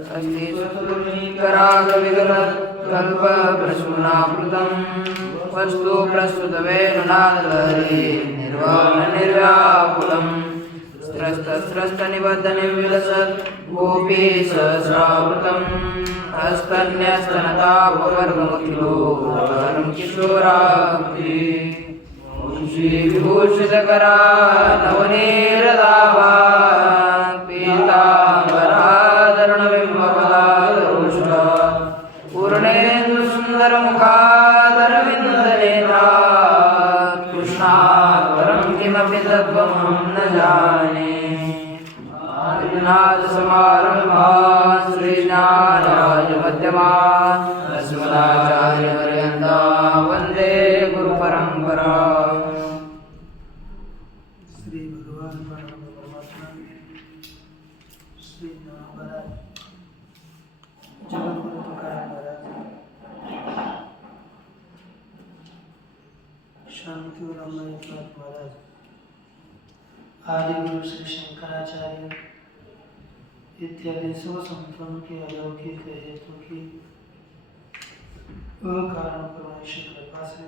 अस्ति स्वतुर्मीकरागविगलत्कल्पप्रसूनावृतं वस्तु प्रस्तुतवेणुनादलहरी निर्वाणनिर्व्याकुलं स्रस्तनिबद्धनिर्विलसत् गोपी सहस्रावृतं हस्तन्यस्तनतापवर्गमखिलो किशोराब्धि श्रीविभूषितकरा नवनीरदाभा पीताम्बराधरणबिम्बफलादरोष्ठा पूर्णेन्दुसुन्दरमुखादरविन्दनेत्रा कृष्णात् परं किमपि तत्त्वमहं न जाने नाथसमारम्भात् श्रीज्ञानराजमध्यमात् अस्मदाचार्यपर्यन्तां वन्दे गुरुपरम्पराम्। श्री भगवान परमात्मा श्री महाराज जगतगुरु तुकाराम महाराज शांति और अमृतनाथ महाराज आदि गुरु श्री शंकराचार्य इत्यादि सब संतों के अलौकिक हेतु की अकारण परमेश्वर कृपा से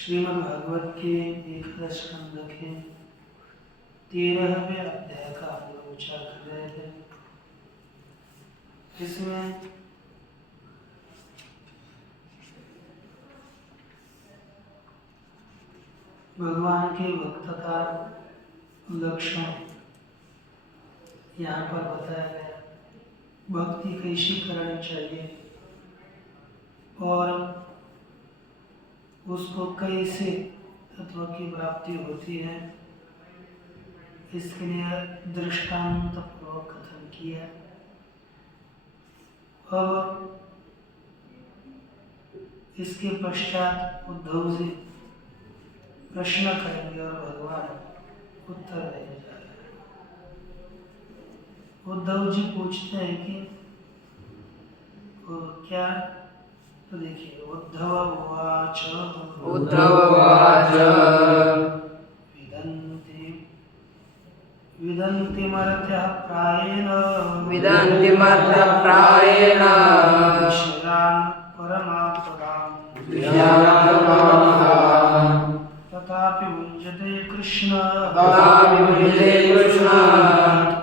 श्रीमद् भागवत के एकादश स्कंद के 13वें अध्याय का हम लोग विचार कर रहे थे। इसमें भगवान के भक्त का लक्षण यहाँ पर बताया गया। भक्ति कैसी करनी चाहिए और उसको कैसे तत्व की प्राप्ति होती है, इसके लिए दृष्टांत पूर्वक कथन किया। अब इसके पश्चात उद्धव जी प्रश्न करेंगे और भगवान उत्तर देने जा रहे हैं। उद्धव जी पूछते हैं कि क्या, तो देखिए उद्धव उवाच विदन्ति प्रायेण विषयान् परमात्मनां तथापि मुञ्जते कृष्ण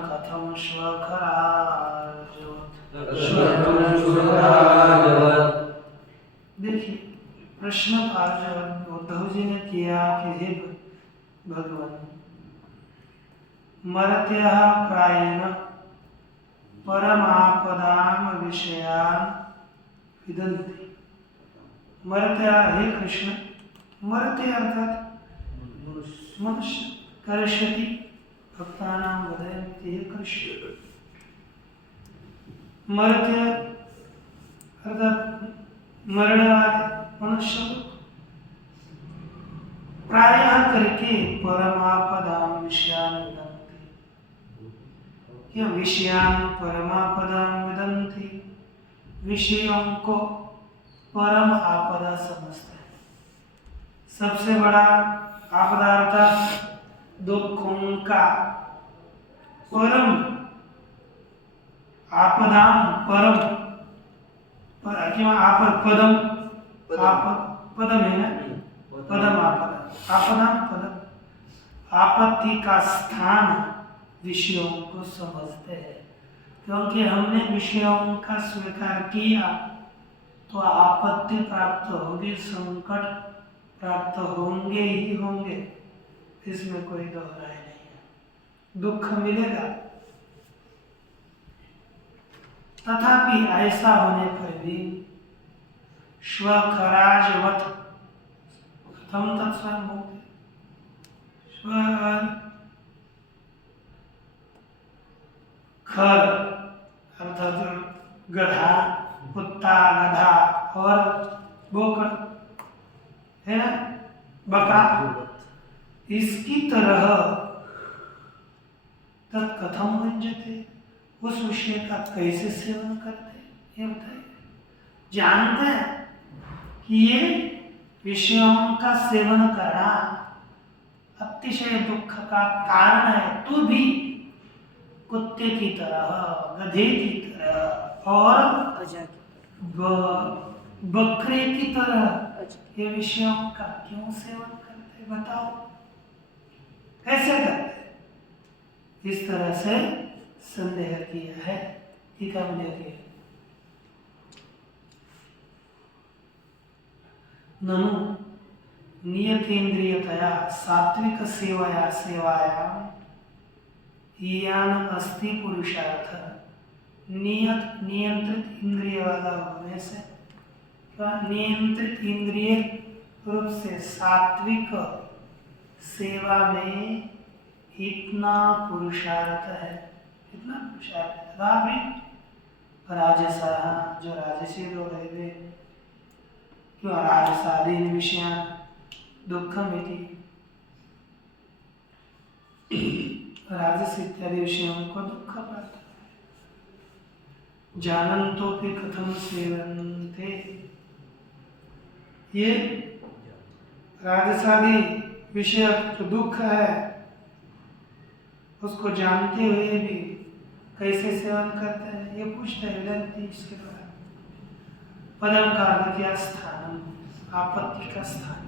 कथं स्वखरार्जवत्। देखिए प्रश्न उद्धव जी ने किया कि हे भगवान, मर्त्याः प्रायेण परमापदां विषयान् विदन्ति। मर्त्या, हे कृष्ण, मर्त्य अर्थात मनुष्य, करिष्यति भक्तानां वदन्ति हे कृष्ण। मर्त्य अर्थात मरने वाले मनुष्य प्रायः करके परमापदां विषयान् विदन्ति। यह विषयान् परमापदां विदन्ति, विषयों को परम आपदा समझते हैं। सबसे बड़ा आपदा अर्थात दुखों का परम आपदां परम पदम है ना, पदम आपदा, आपदा पदम, आपत्ति का स्थान विषयों को समझते हैं। क्योंकि हमने विषयों का स्वीकार किया तो आपत्ति प्राप्त होगी, संकट प्राप्त होंगे ही होंगे, इसमें कोई दो राय नहीं है। दुख मिलेगा। तथापि ऐसा होने पर भी स्वखराजवत कथम तत्स्वयं भोक्ते, खर अर्थात गधा, कुत्ता, गधा और बोकड़ है ना, बकरा, इसकी तरह तत्कथम भुंजते, उस विषय का कैसे सेवन करते हैं ये बताइए। जानते हैं कि ये विषयों का सेवन करना अतिशय दुख का कारण है, तो भी कुत्ते की तरह, गधे की तरह और बकरे की तरह ये विषयों का क्यों सेवन करते, बताओ कैसे करते? इस तरह से संदेह किया है। टीका में देखिए, ननु नियतेन्द्रियतया सात्विक सेवया सेवायाम यान अस्ति पुरुषार्थ, नियंत्रित इंद्रिय वाला होने से, नियंत्रित इंद्रिय रूप से सात्विक सेवा में इतना पुरुषार्थ है, इतना पुरुषार्थ है। तथापि राजसा, जो राजसी लोग है, क्यों राजसादीन विषयान् दुःखमिति, राजस इत्यादि विषयों को दुख प्राप्त है। जानन्तोपि कथम सेवन्ते, ये राजसादी विषय जो दुख है उसको जानते हुए भी कैसे सेवन करते हैं, ये पूछते हैं विदंती इसके द्वारा। पदम का अर्थ क्या? स्थानम, आपत्ति का स्थान।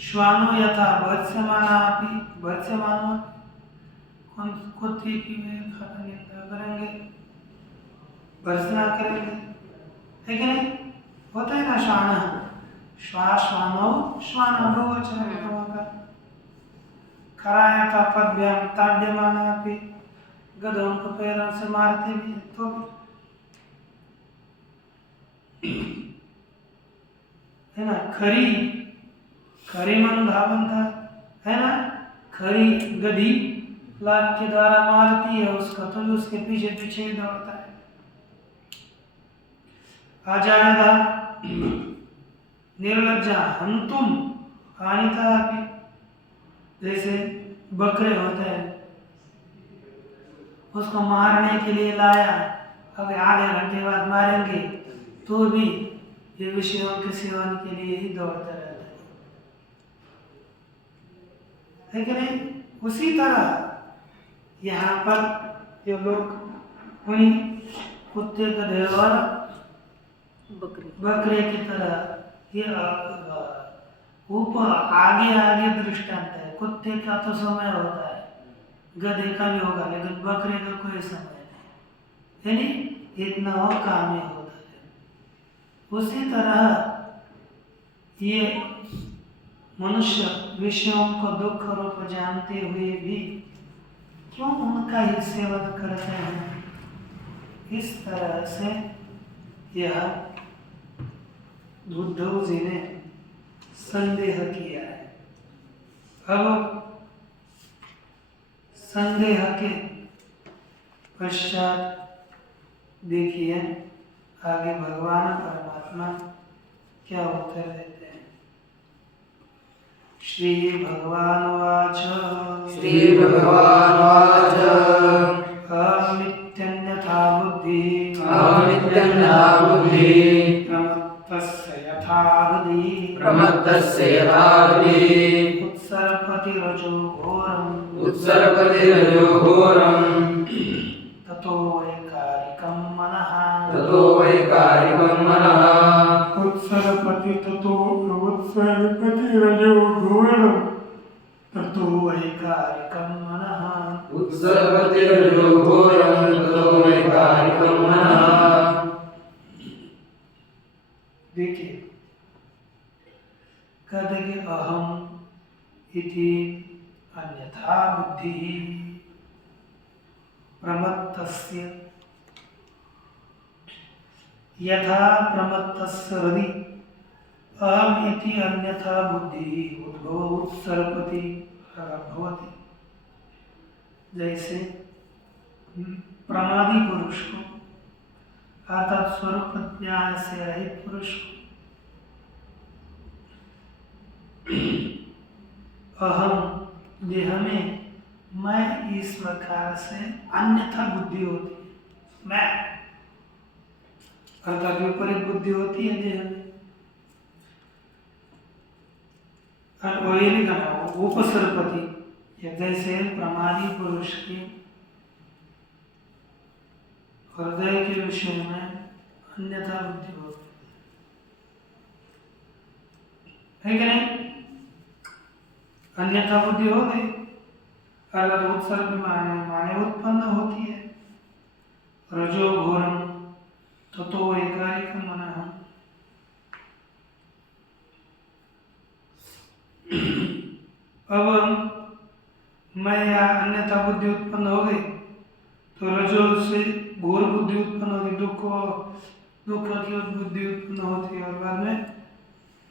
श्वानो यथा भर्त्स्यमानापि, भर्त्स्यमानो कुत्ते की खाना निंदा करेंगे, भर्त्सना करेंगे, है कि नहीं? होता है ना श्वान, श्वानो श्वान बहुवचन होगा। खराया का पद्भ्याम ताड्यमानापि, गधों को पैरों से मारते भी तो भी, है ना? खरी मन धावन था, है ना? खरी गधी लात के द्वारा मारती है उसका, तो उसके पीछे पीछे ही दौड़ता है। अजायदा निर्लज्जा हंतुम हानिता भी, जैसे बकरे होते हैं, उसको मारने के लिए लाया, अब आधे घंटे बाद मारेंगे तो भी ये विषयों के सेवन के लिए ही दौड़ता रहता है कि नहीं? उसी तरह यहाँ पर ये लोग उन्हीं कुत्ते गधे और बकरे की तरह ये ऊपर आगे आगे दृष्टांत है। कुत्ते का तो समय होता है, गधे का भी होगा, लेकिन बकरे का कोई समय नहीं, यानी इतना और काम ही होता है। उसी तरह ये मनुष्य विषयों को दुख रूप जानते हुए भी क्यों उनका ही सेवन करते हैं, इस तरह से यह उद्धव जी ने संदेह किया है। अब संदेह के पश्चात देखिए आगे भगवान परमात्मा क्या उत्तर देते हैं। श्री भगवान वाच, श्री भगवान वाच, अहमित्यन्यथा बुद्धि, अहमित्यन्यथा बुद्धि, प्रमत्तस्य यथा हृदि, प्रमत्तस्य यथा हृदि, उत्सर्पतिरजो घोरम्, उत्सर्पतिरजो घोरम्, ततो वैकारिकं मनः, ततो वैकारिकं मनः, उत्सर्पति ततो उत्सर्पतिरजो घोरम्, ततो वैकारिकं मनः, उत्सर्पतिरजो घोरम्, ततो वैकारिकं मनः। देखिए कहते कि अहम इति अन्यथा बुद्धि प्रमत्तस्य यथा प्रमत्तस्य हृदि, अहम इति अन्यथा बुद्धि उद्भव उत्सर्पति भवति। जैसे प्रमादी पुरुष को अर्थात स्वरूप ज्ञान से रहित पुरुष को अहम देह में मैं इस प्रकार से अन्यथा बुद्धि होती है, मैं अर्थात विपरीत बुद्धि होती है देह में। और वो ये लिखा था उपसर्पति, जैसे प्रमादी पुरुष की हृदय के विषय में अन्यथा बुद्धि होती है कि नहीं? अन्यथा बुद्धि हो गई, अगर उत्सर्ग माने उत्पन्न होती है। रजो घोरम ततो वैकारिक मनः। अब मैं या अन्यथा बुद्धि उत्पन्न हो गई तो रजो से घोर बुद्धि उत्पन्न होती, दुख की बुद्धि उत्पन्न होती है और बाद में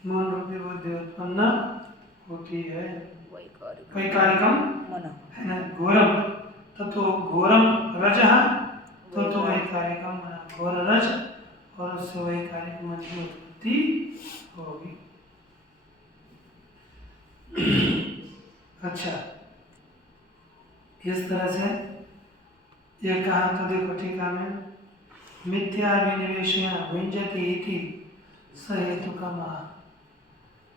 मन रूपी बुद्धि उत्पन्न होती है। वैकारिकम है ना, घोरम ततो घोरम रजः ततो वैकारिकम मन, घोर रज और उससे वैकारिक मन की उत्पत्ति होगी। अच्छा, इस तरह से ये कहा तो देखो टीका में मिथ्याभिनिवेशेन भुञ्जति इति स हेतुकमः।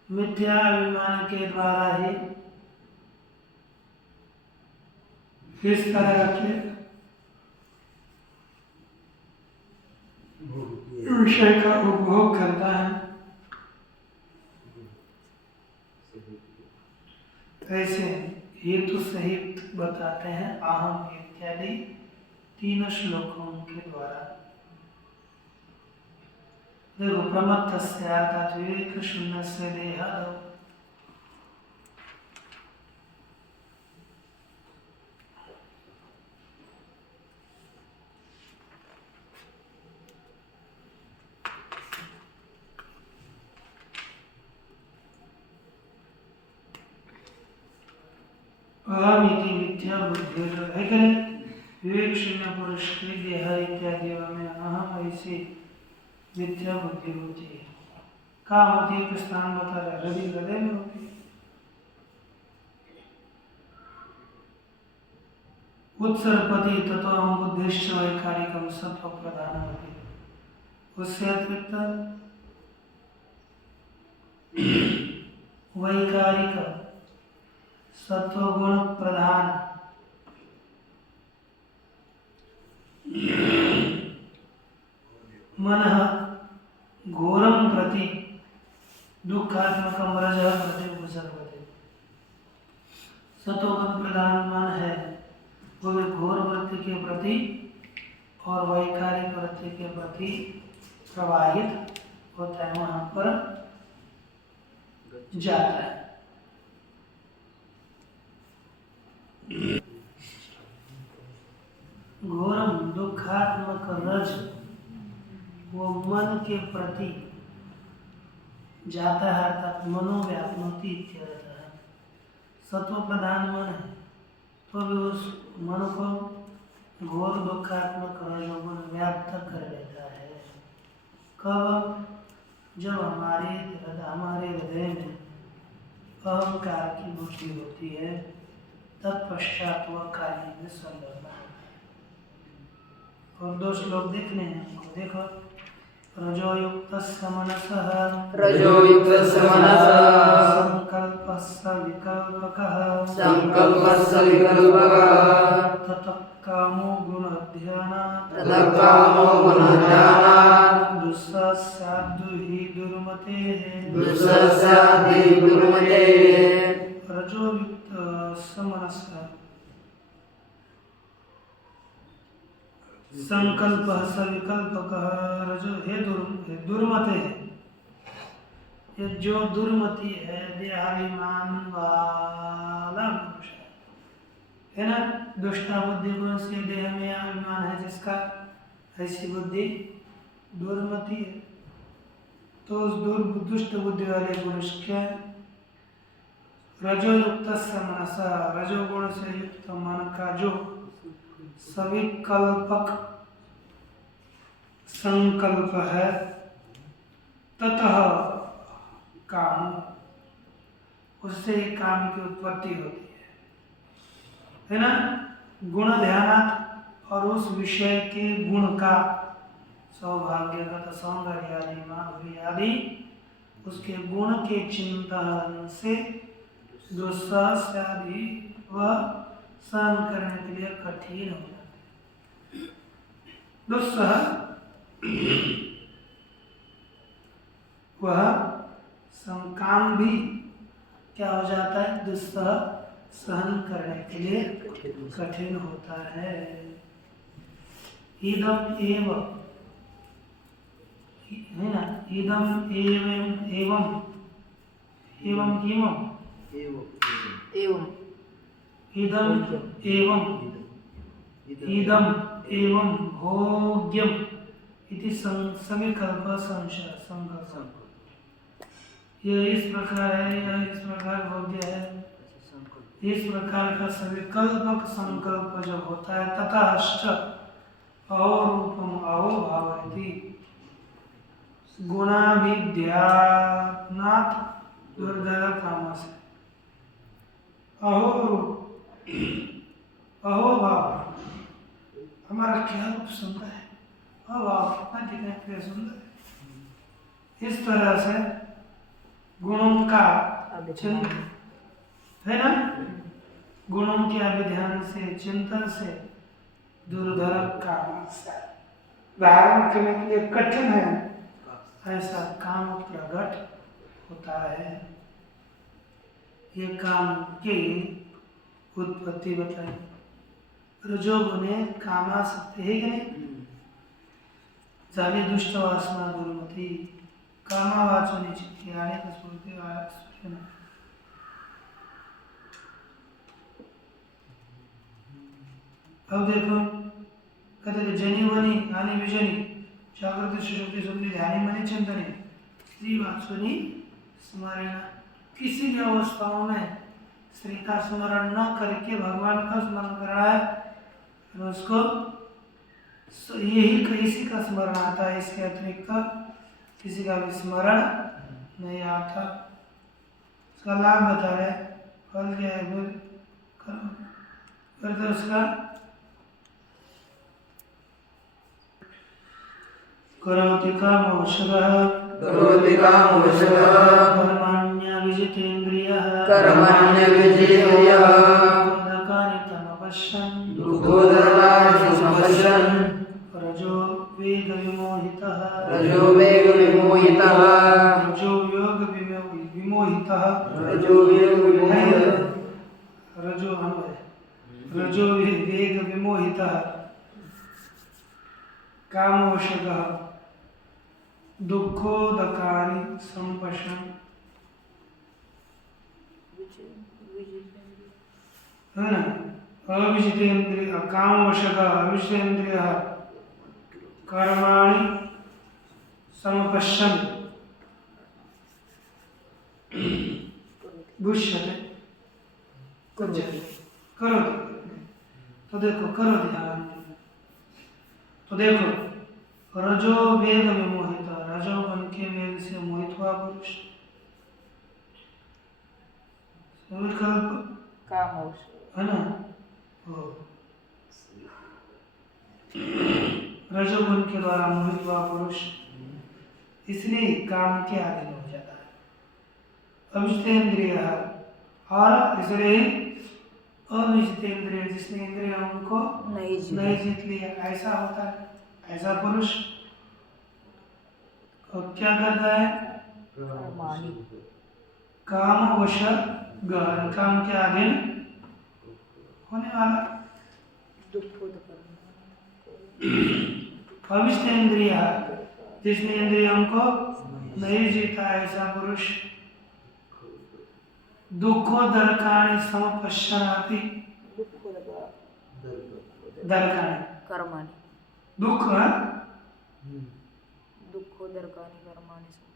मिथ्या अभिमान के द्वारा ही इस तरह के विषय का उपभोग करता है। ऐसे हेतु सहित बताते हैं अहम इत्यादि 3 श्लोकों के द्वारा। देखो प्रमत्तस्य अर्थात विवेक शून्यस्य देहादौ। अहम इति मिथ्या बुद्धि है कि नहीं? विवेक शून्य पुरुष के देह इत्यादि में अहम ऐसी मिथ्या बुद्धि होती है। कहाँ होती है? एक स्थान बता रहा है, हृदय में होती है। उत्सर्पति तत्व बुद्धिश्च वैकारिकम सत्व प्रधान होती है। उससे अतिरिक्त वैकारिक सत्वगुण प्रधान मनः घोरम प्रति दुखात्मकम रजः प्रति उपसर्पते। सत्वगुण प्रधान मन है वो भी घोर वृत्ति के प्रति और वैकारिक वृत्ति के प्रति प्रवाहित होता है, वहां पर जाता है। घोरम दुखात्मक रज वो मन के प्रति जाता है, अर्थात मनोव्याप्नोति इत्यर्थ है। सत्व प्रधान मन है तो भी उस मन को घोर दुखात्मक रजोगुण व्याप्त कर लेता है। कब? जब हमारे हृदय में अहंकार की बुद्धि होती है, तत्पश्चात वह कार्य में संलग्न है। और 2 श्लोक देखने हैं हमको, देखो रजोयुक्तस्य मनसः संकल्पस्य विकल्पकः ततः कामो गुणध्यानात् दुस्सस्याद्दुहि दुर्मतेः रजोयुक्तस्य मनसः संकल्प सविकल्पक रजो हे दुर्मते है। ये जो दुर्मति है देहाभिमान वाला पुरुष है ना, दुष्टा बुद्धि गुण से देह में अभिमान है जिसका, ऐसी बुद्धि दुर्मति है। तो उस दुष्ट बुद्धि वाले पुरुष के रजोयुक्त मनसा रजोगुण से युक्त मन का जो सविकल्पक संकल्प है, ततः काम, उससे काम की उत्पत्ति होती है ना। गुण ध्यानात्, और उस विषय के गुण का सौभाग्यगत सौंदर्य आदि माधुर्य आदि उसके गुण के चिंतन से दुस्साहस आदि वह सहन करने के लिए कठिन हो जाते हैं। दुस्सह वह काम भी क्या हो जाता है, दुस्सह सहन करने के लिए कठिन होता है। इदम एव है ना, इदम एवं एवं एवं एवं इदम एवं इदम एवं भोग्यम इति सविकल्प संशय संकल्प, यह इस प्रकार है, यह इस प्रकार भोग्य है, इस प्रकार का सविकल्पक संकल्प जब होता है ततश्च अवरूपम अवभावयति गुणाभिध्यानात् दुर्धर काम से अहोभाव हमारा क्या रूप सुंदर है, अभाव कितना दिखने के लिए सुंदर है। इस तरह से गुणों का चिंतन है ना, गुणों के अभिध्यान से चिंतन से दुर्धर काम से धारण करने के लिए कठिन है, ऐसा काम प्रकट होता है। ये काम की उत्पत्ति बताई। रजोगुणे कामासक्ति है कि नहीं, झाली दुष्ट वासना दुर्मति कामावाचो निचित्ति आने का स्फूर्ति आया। अब देखो कहते जनी वनी आनी विजनी जागृत सुषुप्ति स्वप्नि ध्यानी मनि चिंतने स्त्री वाचुनी स्मरण, किसी भी अवस्थाओं में स्त्री का स्मरण न करके भगवान का स्मरण कर रहा है, और उसको यही इसी का स्मरण आता है, इसके अतिरिक्त किसी का भी स्मरण नहीं आता। उसका लाभ बता रहे, फल क्या है, फिर तो उसका करोति कामवशः कर्माण्यविजितेन्द्रियः दुःखोदकानि तमपश्यन् रजो वेग विमोहितः रजो वेग विमोहितः कामवशः दुःखोदकानि संपश्यन्, है ना, अविजितेन्द्रिय कामवशः अविजितेन्द्रियः कर्माणि समपश्यन् बुष्यते करो। तो देखो करो ध्यान, तो देखो रजो वेग विमोहित, रजो बन के वेग से मोहित हुआ पुरुष, विकल्प है ना, रजोगुण के द्वारा मोहित हुआ पुरुष इसलिए काम के अधीन हो जाता है। अविजितेन्द्रिय और इसलिए अविजितेन्द्रिय, जिसने इंद्रियों को नहीं जीत लिया, ऐसा होता है। ऐसा पुरुष और क्या करता है, काम वश गहन, काम के अधीन होने वाला। अविजितेन्द्रिय, जिसने इंद्रियों को नहीं जीता, ऐसा पुरुष दुःखोदकानि समपश्यन्ति, दर्कानि कर्माणि, दुःख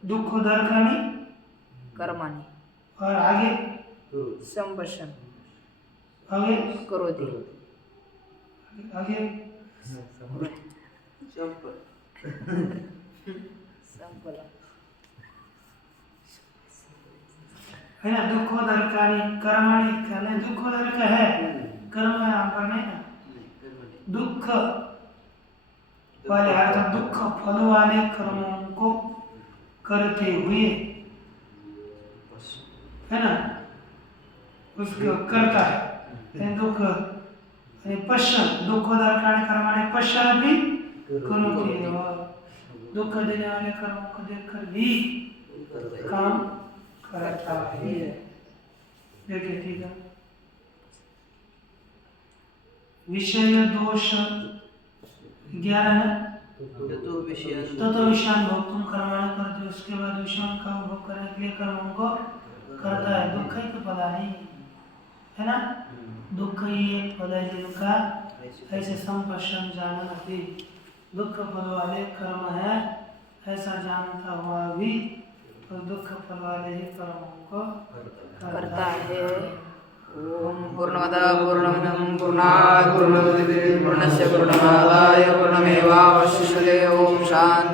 दुःखोदकानि कर्माणि, और आगे संपश्यन्, आगे करोति, आगे है ना, दुःखोदकानि कर्माणि, करने दुःखोदक है, कर्म यहाँ पर नहीं ना, दुख वाले अर्थात दुख फल वाले कर्मों को करते हुए है ना, उसको करता है। दुःख पश्चात दुःखोदर कार्य कर्माणे पश्चात भी करोति एव, दुःख देने वाले कर्मों को देखकर भी काम करता है। देखिए ठीक है, विषय दोष 11 है, तो विषयान भोक्तुम कर्माणि करते, उसके बाद विषयों का भोग करने के लिए कर्मों को करता है। दुख ही तो फल है ना, दुख ही एक फल है जिनका ऐसे संपश्यम जाना भी दुख फल वाले कर्म है, ऐसा जानता हुआ भी तो दुख फल वाले ही कर्मों को करता है। ओम पूर्णमदः पूर्णमिदं पूर्णात् पूर्णमुदच्यते पूर्णस्य पूर्णमादाय पूर्णमेवावशिष्यते। ओम शांति।